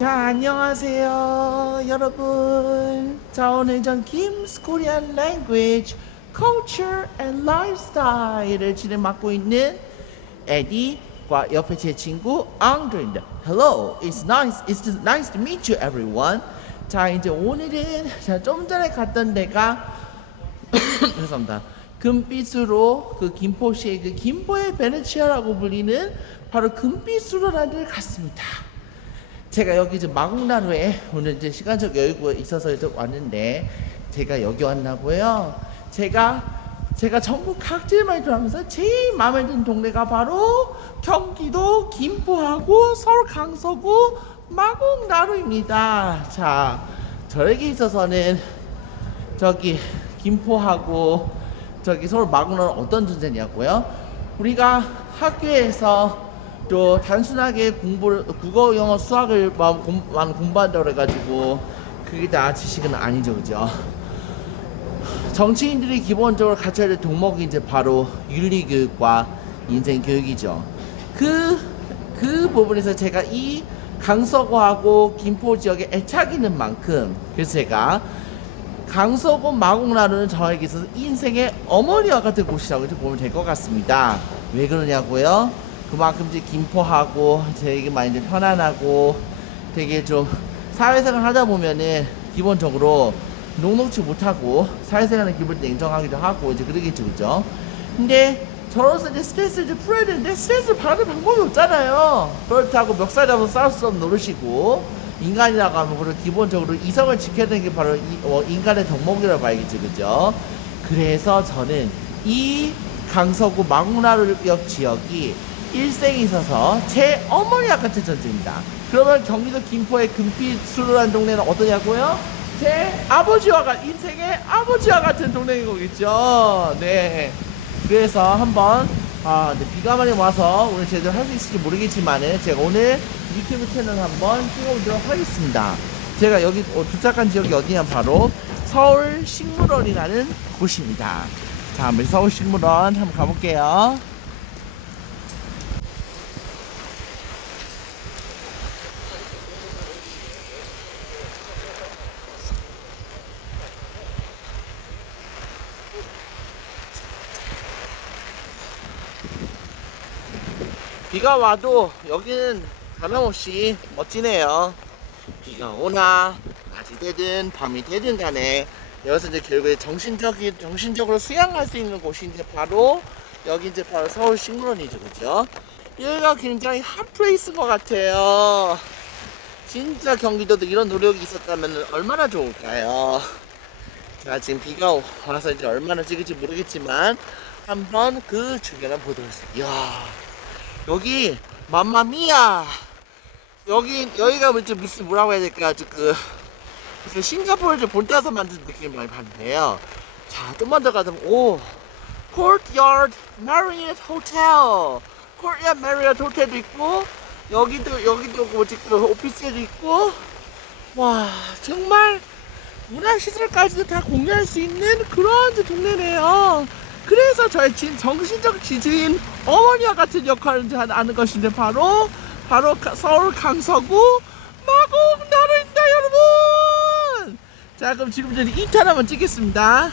자, 안녕하세요, 여러분. 자, 오늘 전 김스 코리안 랭귀지 culture and lifestyle을 진행 맡고 있는 에디과 옆에 제 친구 앙드입니다. Hello, it's nice, it's nice to meet you, everyone. 자, 이제 오늘은 자, 좀 전에 갔던 데가 죄송합니다. 금빛으로 그 김포시의 그 김포의 베네치아라고 불리는 바로 금빛으로라는 갔습니다. 제가 여기 이제 마곡나루에 오늘 이제 시간적 여유가 있어서 이제 왔는데 제가 여기 왔나고요. 제가 제가 전국 각지를 많이 돌아가면서 제일 마음에 드는 동네가 바로 경기도 김포하고 서울 강서구 마곡나루입니다. 자, 저에게 있어서는 저기 김포하고 저기 서울 마곡나루 어떤 존재냐고요? 우리가 학교에서 또 단순하게 공부를 국어, 영어, 수학을 만 공- 만 공부한다고 해가지고 그게 다 지식은 아니죠, 그죠? 정치인들이 기본적으로 갖춰야 될 동목이 이제 바로 윤리교육과 인생교육이죠. 그, 그 부분에서 제가 이 강서구하고 김포 지역에 애착이 있는 만큼 그래서 제가 강서구 마곡나루는 저에게 있어서 인생의 어머니와 같은 곳이라고 보면 될 것 같습니다. 왜 그러냐고요? 그만큼 이제 김포하고 되게 많이 이제 편안하고 되게 좀 사회생활 하다 보면은 기본적으로 녹록치 못하고 사회생활의 기분을 냉정하기도 하고 이제 그러겠죠, 그죠? 근데 저로서 이제 스트레스를 이제 풀어야 되는데 스트레스를 받을 방법이 없잖아요. 그렇다고 멱살 잡아서 싸울 수 없는 노릇이고 인간이라고 하면 그런 기본적으로 이성을 지켜야 되는 게 바로 이, 어, 인간의 덕목이라고 봐야겠죠, 그죠? 그래서 저는 이 강서구 망나루역 지역이 일생에 있어서 제 어머니와 같은 존재입니다. 그러면 경기도 김포의 금빛수로라는 동네는 어떠냐고요? 제 아버지와 같 인생의 아버지와 같은 동네인 거겠죠. 네. 그래서 한번 아, 네, 비가 많이 와서 오늘 제대로 할 수 있을지 모르겠지만은 제가 오늘 유튜브 채널 한번 찍어보도록 하겠습니다. 제가 여기 어, 도착한 지역이 어디냐 바로 서울 식물원이라는 곳입니다. 자, 우리 서울 식물원 한번 가볼게요. 비가 와도 여기는 변함없이 멋지네요. 비가 오나 낮이 되든 밤이 되든 간에 여기서 이제 결국에 정신적인 정신적으로 수양할 수 있는 곳이 이제 바로 여기 이제 바로 서울 식물원이죠, 그죠? 여기가 굉장히 핫플레이스인 것 같아요. 진짜 경기도도 이런 노력이 있었다면 얼마나 좋을까요? 자, 지금 비가 와서 이제 얼마나 찍을지 모르겠지만 한번 그 중계를 보도록 하겠습니다. 이야. 여기 맘마미야. 여기 여기가 뭐지 무슨 뭐라고 해야 될까? 그 무슨 싱가포르를 본따서 만든 느낌을 많이 받는데요. 자 좀만 더 가자면 오 코르트야드 마리엇 호텔 코르트야드 마리엇 호텔도 있고 여기도 여기도 뭐지 그 오피스도 있고. 와 정말 문화시설까지도 다 공유할 수 있는 그런 동네네요. 그래서 저의 진, 정신적 지주인 어머니와 같은 역할을 하는 것인데 바로 바로 가- 서울 강서구 마곡 나루입니다 여러분. 자 그럼 지금 저는 인탄 한번 찍겠습니다.